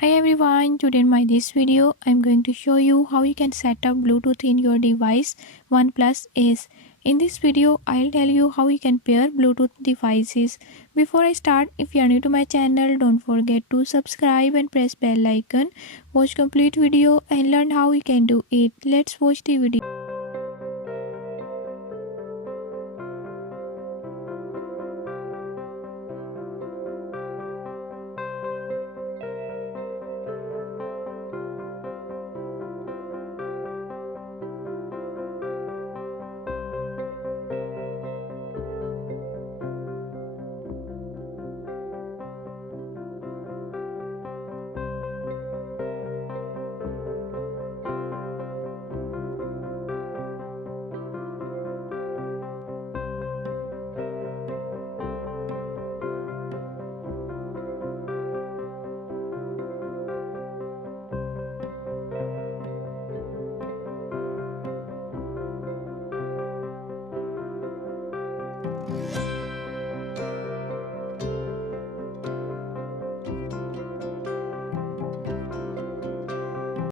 Hi everyone, today in this video I'm going to show you how you can set up Bluetooth in your device OnePlus Ace. In this video I'll tell you how you can pair Bluetooth devices. Before I start, if you are new to my channel, don't forget to subscribe and press bell icon. Watch complete video and learn how you can do it. Let's watch the video.